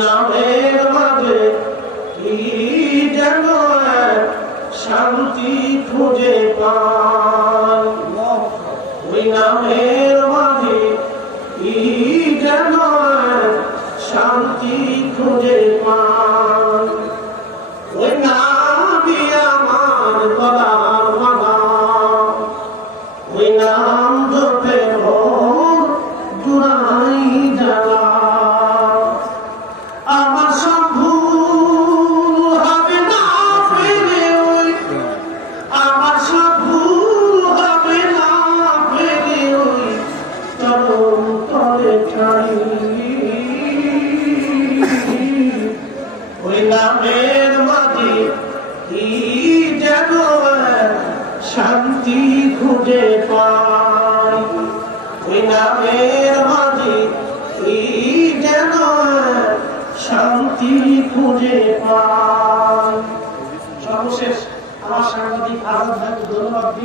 নামের মাঝে কি যেন শান্তি খুঁজে পায় ওই নামের মাঝে কি যেন শান্তি খুঁজে পায় ওই নামই আমার গলার মালা ওই নাম ওই নামের মাঝে কি যেন শান্তি খুঁজে পাই মাঝে কি যেন শান্তি খুঁজে পাই সর্বশেষ আমার সাংবাদিক আরাধনাকে ধন্যবাদ।